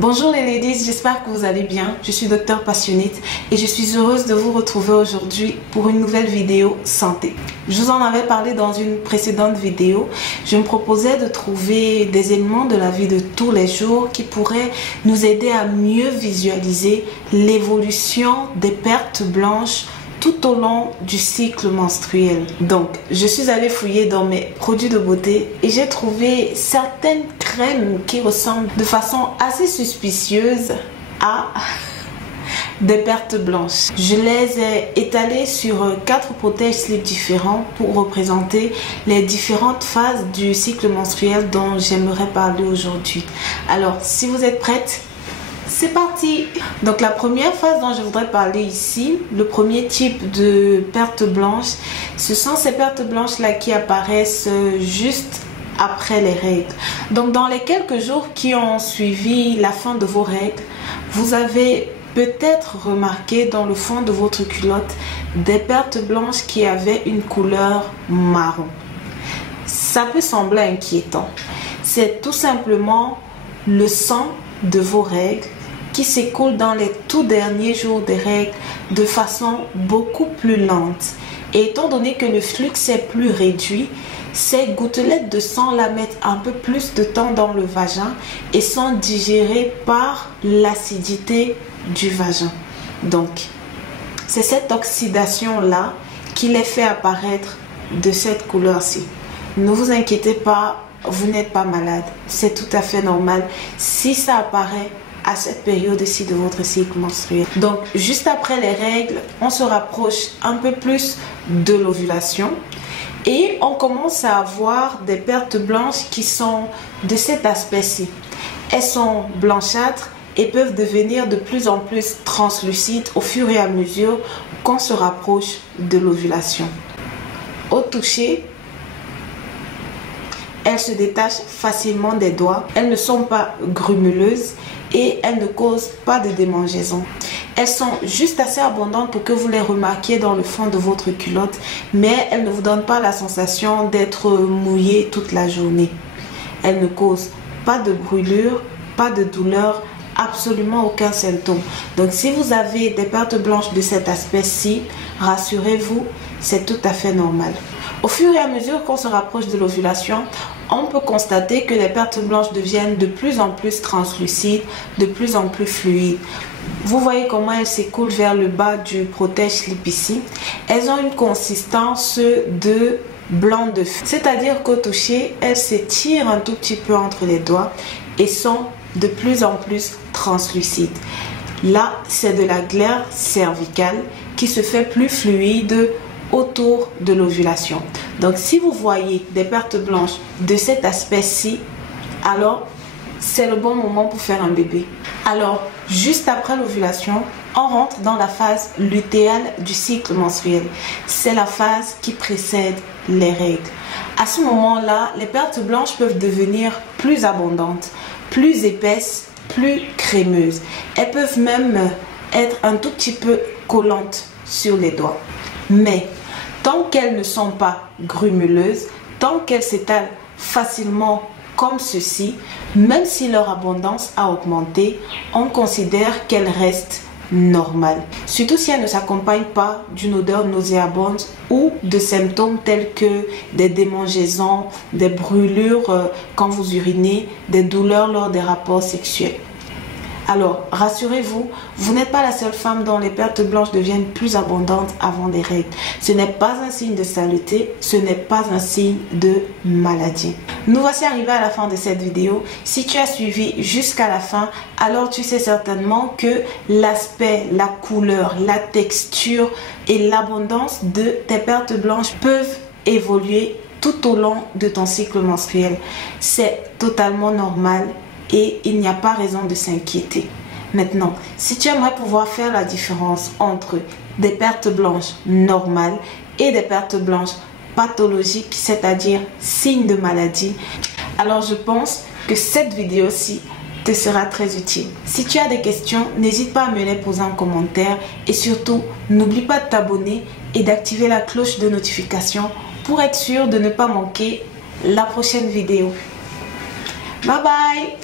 Bonjour les ladies, j'espère que vous allez bien. Je suis Docteur Passionnite et je suis heureuse de vous retrouver aujourd'hui pour une nouvelle vidéo santé. Je vous en avais parlé dans une précédente vidéo. Je me proposais de trouver des éléments de la vie de tous les jours qui pourraient nous aider à mieux visualiser l'évolution des pertes blanches tout au long du cycle menstruel. Donc, je suis allée fouiller dans mes produits de beauté et j'ai trouvé certaines crèmes qui ressemblent de façon assez suspicieuse à des pertes blanches. Je les ai étalées sur 4 protège-slips différents pour représenter les différentes phases du cycle menstruel dont j'aimerais parler aujourd'hui. Alors, si vous êtes prêtes, c'est parti! Donc la première phase dont je voudrais parler ici, le premier type de perte blanche, ce sont ces pertes blanches là qui apparaissent juste après les règles. Donc dans les quelques jours qui ont suivi la fin de vos règles, vous avez peut-être remarqué dans le fond de votre culotte des pertes blanches qui avaient une couleur marron. Ça peut sembler inquiétant. C'est tout simplement le sang de vos règles qui s'écoule dans les tout derniers jours des règles de façon beaucoup plus lente. Et étant donné que le flux est plus réduit, ces gouttelettes de sang la mettent un peu plus de temps dans le vagin et sont digérées par l'acidité du vagin. Donc, c'est cette oxydation-là qui les fait apparaître de cette couleur-ci. Ne vous inquiétez pas, vous n'êtes pas malade. C'est tout à fait normal si ça apparaît à cette période-ci de votre cycle menstruel. Donc, juste après les règles, on se rapproche un peu plus de l'ovulation et on commence à avoir des pertes blanches qui sont de cet aspect-ci. Elles sont blanchâtres et peuvent devenir de plus en plus translucides au fur et à mesure qu'on se rapproche de l'ovulation. Au toucher, elles se détachent facilement des doigts, elles ne sont pas grumuleuses et elles ne causent pas de démangeaison. Elles sont juste assez abondantes pour que vous les remarquiez dans le fond de votre culotte, mais elles ne vous donnent pas la sensation d'être mouillées toute la journée. Elles ne causent pas de brûlure, pas de douleur, absolument aucun symptôme. Donc si vous avez des pertes blanches de cet aspect-ci, rassurez-vous, c'est tout à fait normal. Au fur et à mesure qu'on se rapproche de l'ovulation, on peut constater que les pertes blanches deviennent de plus en plus translucides, de plus en plus fluides. Vous voyez comment elles s'écoulent vers le bas du protège-slip ici. Elles ont une consistance de blanc d'œuf. C'est-à-dire qu'au toucher, elles s'étirent un tout petit peu entre les doigts et sont de plus en plus translucides. Là, c'est de la glaire cervicale qui se fait plus fluide autour de l'ovulation. Donc si vous voyez des pertes blanches de cet aspect-ci, alors c'est le bon moment pour faire un bébé. Alors juste après l'ovulation, on rentre dans la phase lutéale du cycle menstruel. C'est la phase qui précède les règles. À ce moment-là, les pertes blanches peuvent devenir plus abondantes, plus épaisses, plus crémeuses. Elles peuvent même être un tout petit peu collantes sur les doigts. Mais tant qu'elles ne sont pas grumuleuses, tant qu'elles s'étalent facilement comme ceci, même si leur abondance a augmenté, on considère qu'elles restent normales. Surtout si elles ne s'accompagnent pas d'une odeur nauséabonde ou de symptômes tels que des démangeaisons, des brûlures quand vous urinez, des douleurs lors des rapports sexuels. Alors, rassurez-vous, vous n'êtes pas la seule femme dont les pertes blanches deviennent plus abondantes avant les règles. Ce n'est pas un signe de saleté, ce n'est pas un signe de maladie. Nous voici arrivés à la fin de cette vidéo. Si tu as suivi jusqu'à la fin, alors tu sais certainement que l'aspect, la couleur, la texture et l'abondance de tes pertes blanches peuvent évoluer tout au long de ton cycle menstruel. C'est totalement normal et il n'y a pas raison de s'inquiéter. Maintenant, si tu aimerais pouvoir faire la différence entre des pertes blanches normales et des pertes blanches pathologiques, c'est-à-dire signes de maladie, alors je pense que cette vidéo-ci te sera très utile. Si tu as des questions, n'hésite pas à me les poser en commentaire et surtout, n'oublie pas de t'abonner et d'activer la cloche de notification pour être sûr de ne pas manquer la prochaine vidéo. Bye bye!